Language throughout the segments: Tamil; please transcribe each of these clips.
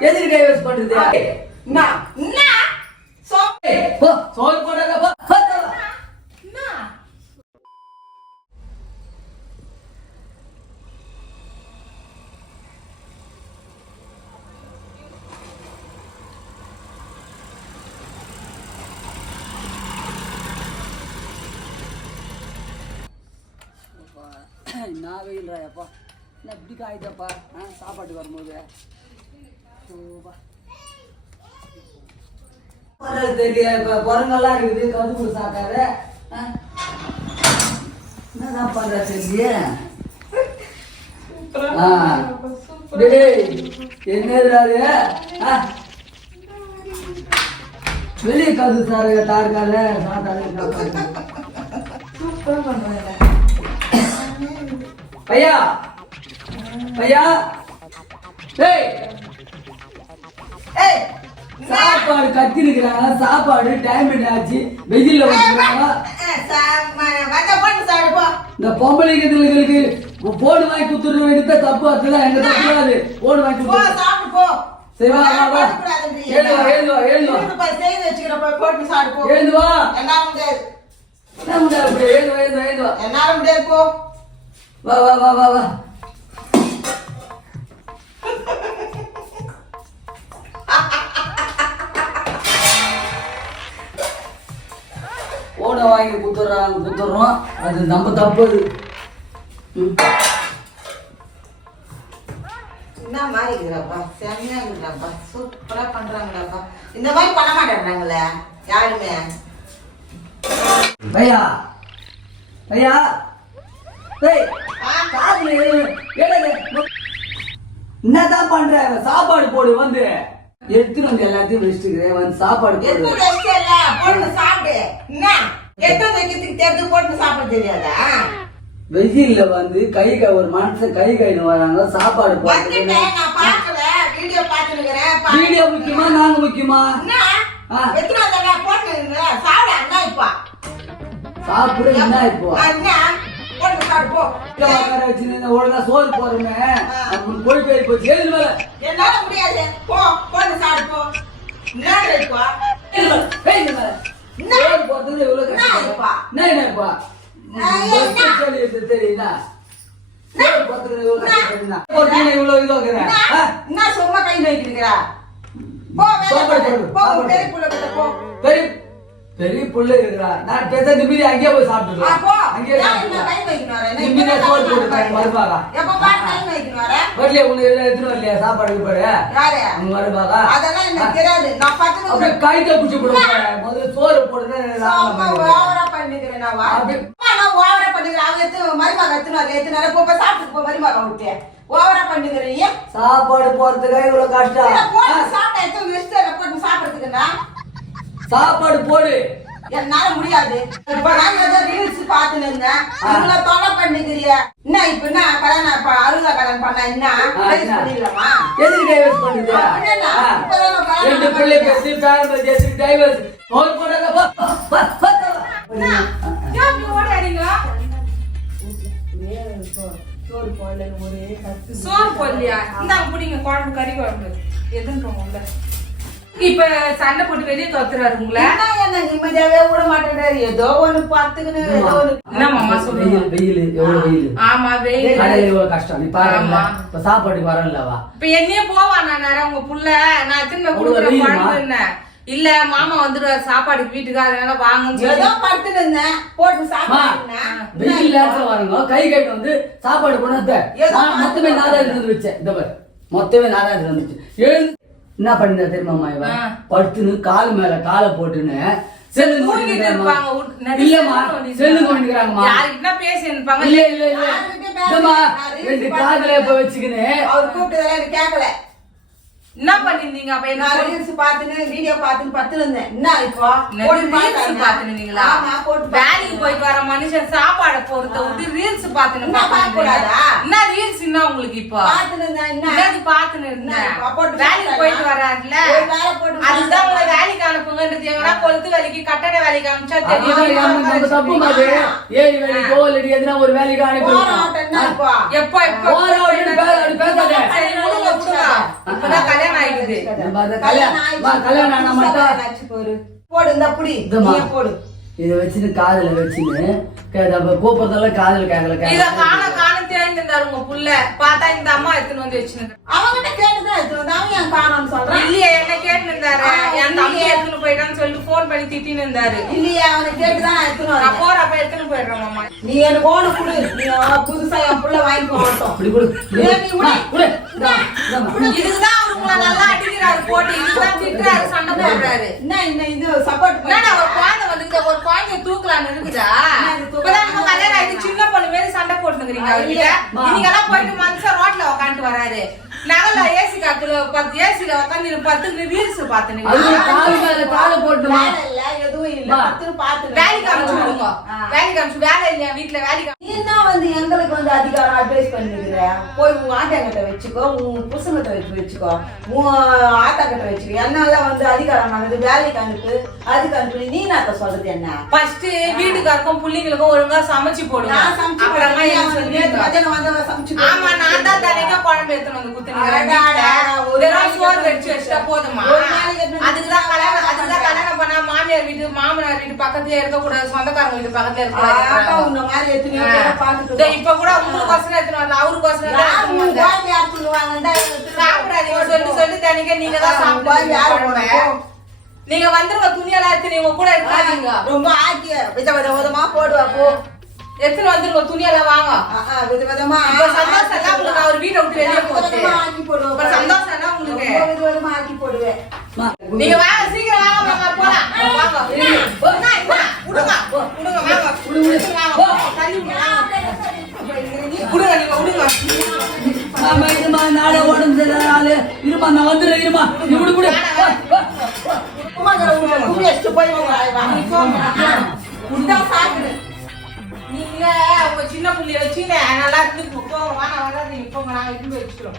எதுக்கு டைவர்ஸ் பண்றது. என்ன? என்ன? வெயில்றாயப்பா என்ன இப்படி காயுதப்பா ஆ சாப்பாட்டுக்கு வரும்போது. ஓப்பா. குரங்கெல்லாம் இருக்குது சாக்காத ஆ? என்னதான் பண்ற செஞ்சு ஆ? வெளியே கது சார் டார்கால சாத்தாரு பையா பையா டேய் ஏய் சாப்பாடு கத்தி இருக்கிறாங்க சாப்பாடு டைம் என்ன ஆச்சு. வெயில்ல வந்துருக்காங்க வந்த பண்ணு சாப்பிடு போ. இந்த பொம்பளைங்களுக்கு போன் வாங்கி குத்துறது எடுத்த தப்பு அதுதான் எங்க தப்பு அது போன் வாங்கி போ சாப்பிடு போ. சரி வா வா வா. எழுந்து வா எழுந்து வா எழுந்து வா இருக்கு பாரு, செய்து வச்சுக்கிற போய் போட்டு சாப்பிடு போ. எழுந்து வா. என்னால முடியாது. என்ன முடியாது அப்படி? எழுந்து வா எழுந்து வா எழுந்து வா. என்னால முடியாது போ. வா வா வா வா வா. போனை வாங்கி குத்துறாங்க குத்துறோம். அது நம்ம தப்பு. அது. என்ன மாதிரி இருக்குறாப்பா? செம்மையா இருக்குறாப்பா சூப்பரா பண்றாங்களாப்பா. இந்த மாதிரி பண்ண மாட்டேன்றாங்களே யாருமே? பையா? பையா? என்னதான் பண்ற? சாப்பாடு போடு வந்து. எடுத்துட்டு வந்து எல்லாத்தையும் வச்சுட்டு வந்து சாப்பாடு போடு. சாப்பிடு. என்ன? எத்தனை வைக்கிறதுக்கு போட்டு சாப்பிட தெரியாதா? வெயில்ல வந்து கை கை ஒரு மனுஷன் கை கைன்னு வராங்க சாப்பாடு வீடியோ முக்கியமா நாங்க முக்கியமா? சாப்பிட என்ன? இப்போ ஒழுங்கா சோறு அப்படின்னு போய் போய் போச்சு எழுது மேல. என்னால முடியாது. போ போட்டு சாப்பிடு போ. என்ன இப்போ? எழுது மேல. சோறு போடுறது இவ்வளவு கஷ்டம்? என்ன என்னப்பா? தெரியுதா? என்ன? சும்மா கை வைக்கிறீங்களா போ. பெரிய புள்ள போ. பெரிய புள்ள இருக்கிறா நான் பேச நிம்மதி அங்கேயே போய் போ அங்கேயே நிம்மதியா சோறு கை போட்டு வைக்கணும் மறுபாகா எப்ப பாரு கை வைக்கணும் வர? வீட்லயே உனக்கு எடுத்துட்டு வரலையா சாப்பாடு கீப்பாடு யாரு? உங்க மருமகா அதெல்லாம் எனக்கு தெரியாது நான் பத்து நிமிஷம் கைத்த பிடிச்சி போடுவாங்க முதல்ல சோறு சும்மா ஓவரா பண்ணிக்கிறேன் நான். அப்படி- ஓவரா பண்ணிக்கிறேன். அவங்க எத்து- மருமக எத்துனாரு, எத்துனாரு. போ, போய் சாப்பிட்டுட்டு போ, மருமக விட்டு. ஓவரா? சாப்பாடு போறதுக்கா இவ்வளவு கஷ்டம் சாப்பிட்டா எத்தனை சாப்பிடுறதுக்குன்னா? சாப்பாடு போடு. என்னால முடியாது. இப்ப நான் ஏதோ ரீல்ஸ் பாத்துன்னு இருந்தேன். இவ்வளவு தொலை பண்ணிக்கிறிய. என்ன இப்ப என்ன கல்யாணம் இப்ப அருளா கல்யாணம் பண்ணா என்ன? பண்ணிடலாமா? எதுக்கு டைவர்ஸ் பண்ணுது? ரெண்டு பிள்ளை. பேசி பேரம் பேசி எதுக்கு டைவர்ஸ் சோறு போடாத போ, போ, போ, போ, போ. ஏன் இப்படி ஓடாதீங்க? சோறு போடலையா? இந்தாங்க பிடிங்க குழம்பு கறி குழம்பு. எதுன்றோம் உள்ள. இப்ப சண்டை போட்டு வெளியே துரத்துறாரு உங்களை. என்ன நிம்மதியாவே விட மாட்டேன்றாரு? ஏதோ ஒண்ணு பார்த்துக்கின்னு ஏதோ ஒண்ணு. என்ன மாமா சொல்லுங்க வெயில் வெயில் எவ்வளவு வெயில்? ஆமா வெயில். கடையில கஷ்டம்? நீ பாருங்க. இப்ப சாப்பாட்டுக்கு வரலவா இப்ப என்னையே போவானா நேரம் உங்க புள்ள. நான் திரும்ப குடுக்குற என்ன இல்ல மாமா வந்துடுவாரு சாப்பாடுக்கு வீட்டுக்கு அதனால வாங்கன்னு ஏதோ சொல்லி படுத்துன்னு இருந்தேன். போட்டு சாப்பிட்டேன் வெயில் நேரத்துல வரணும். கை கைட்டு வந்து சாப்பாடு கொண்டு வந்து ஏதோ நான் மொத்தமே நான் வந்து வச்சேன். இந்த பாரு. மொத்தமே நான் எடுத்து வந்துச்சு எழுந்து என்ன பண்ணிருந்தா தெரியுமாம்மா இவன். படுத்துன்னு கால் மேல காலை போட்டுன்னு செல்லு இல்லம்மா செல்லு. கொண்டுக்கிறாங்கம்மா யாருக்கிட்ட பேசி இருப்பாங்க? இல்ல இல்ல ரெண்டு காதுல இப்ப வச்சுக்கின்னு. அவர் எனக்கு கேட்கல என்ன பண்ணிருந்தீங்க அப்ப என்ன ரீல்ஸ் பார்த்துன்னு வீடியோ பார்த்துன்னு பத்து இருந்தேன் என்ன இப்போ வேலைக்கு போயிட்டு வர மனுஷன் சாப்பாடை பொறுத்த விட்டு ரீல்ஸ் பாத்துன்னு என்ன பார்க்கக்கூடாதா? என்ன ரீல்ஸ் என்ன உங்களுக்கு இப்போ? பார்த்துன்னு இருந்தேன்? என்ன பாத்துன்னு இருந்தேன் வேலைக்கு. போயிட்டு போட்டு அதுதான் உங்களை வேலைக்கு அனுப்புங்கன்றது. எங்கன்னா கொளுத்து வேலைக்கு கட்டட வேலைக்கு அனுப்பிச்சா தெரியும். நம்ம நம்ம தப்பு மாதிரி. ஏறி வேலைக்கோ இல்லடி எதுனா ஒரு வேலைக்கு அனுப்பி போற ஆட்டம் என்ன இப்போ? எப்போ பேசாத. மாதிரி கல்யாணம் ஆனா மட்டும் போடு. இந்த போடு. இதை வச்சுன்னு காதுல வச்சுன்னு கூப்பிடுறதெல்லாம் காதுல கேட்கல இத காண காண உங்க புள்ள. பார்த்தா இந்த அம்மா எடுத்துன்னு வந்து வச்சுன்னு அவங்கிட்ட கேட்டுதான் எடுத்து வந்தா அவன் காணோம்னு சொல்றான்? இல்லையே என்ன கேட்டு இருந்தாரு. என் தம்பி. எடுத்துன்னு போயிட்டான்னு சொல்லி போன் பண்ணி திட்டின்னு இருந்தாரு. இல்லையே அவனை கேட்டுதான் எடுத்துன்னு நான் நீ எனக்கு கொடு. நீ புதுசா என் புள்ள அப்படி கொடு. இதுக்குதான் அவரு உங்களை நல்லா அடிக்கிறாரு போட்டு. இதுதான் திட்டுறாரு சண்டை போடுறாரு. என்ன இந்த இது சப்போர்ட் என்னடா ஒரு குழந்தை வந்து இந்த ஒரு குழந்தைய தூக்கலான்னு இருக்குதா? இப்பதான் நம்ம கல்யாணம் ஆயிட்டு சின்ன பொண்ணு மாரி சண்டை போட்டுக்கிறீங்க. நீங்க எல்லாம் போயிட்டு மனுஷன் ரோட்ல உட்காந்துட்டு வராரு. நகல ஏசி காத்துல பத்து ஏசில உட்காந்து பத்து ரீல்ஸ் பாத்துன்னு காலு மேல எதுவும் இல்ல. பத்து வேலைக்கு ஆ. வேலைக்கு அனுப்பிச்சு வேலை இல்லையா? வீட்டுல வேலைக்கு நீ என்ன வந்து எங்களுக்கு வந்து அதிகாரம் அட்வைஸ் பண்ணிக்கிற போய் உன் ஆட்டாங்கிட்ட வச்சுக்கோ உன் புருஷங்கிட்ட வச்சு வச்சுக்கோ. உன் ஆத்தா கிட்ட வச்சுக்கோ. என்னெல்லாம் வந்து அதிகாரம் ஆகுது வேலைக்கு அனுப்பு அதுக்கு அனுப்பி. நீ நான் சொல்றது என்ன? ஃபர்ஸ்ட் வீட்டுக்காருக்கும் பிள்ளைங்களுக்கும் ஒழுங்கா சமைச்சு போடுங்க. நான் சமைச்சு சமைச்சு ஆமா. நான் தான் தனியா குழம்பு எடுத்துன்னு வந்து வீட்டுல. ஒரு சோறு வச்சு வச்சுட்டா போதுமா? அதுக்குதான் கல்யாணம் அதுக்குதான் கல்யாணம் மாமியார் வீட்டு மாமனார் வீட்டு பக்கத்துலயே இருக்க கூடாது சொந்தக்காரங்க வீட்டு பக்கத்துல இருக்க உன்னை மாதிரி எத்தனையோ இப்ப கூட உங்களுக்கு வசனம் எடுத்துன்னு வரல அவருக்கு வசனம் சாப்பிடாதீங்க சொல்லி சொல்லி தனிக்க நீங்க தான் போடுறது? நீங்க வந்துருங்க துணியெல்லாம் எடுத்து நீங்க கூட எடுக்காதீங்க ரொம்ப ஆக்கி வித வித விதமா போடுவா போ. எடுத்துன்னு வந்துருங்க துணியெல்லாம் வாங்க. வித விதமா சந்தோஷம் எல்லாம் உங்களுக்கு அவர் வீட்டை விட்டு வெளியே போச்சு ஆக்கி சந்தோஷம் உங்களுக்கு. வித விதமா ஆக்கி போடுவேன். நீங்க வாங்க சீக்கிரம் ஆமா, இதுமா, நாளை உடம்பு இருமா, நான் வந்துடுறேன், இருமா. நீ விடு, விடு. போய் நீங்க உங்க சின்ன பிள்ளைய வச்சு நல்லா இருந்து போங்க வாங்க வராதீங்க போங்க நாங்க இருந்து வச்சுக்கிறோம்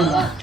아.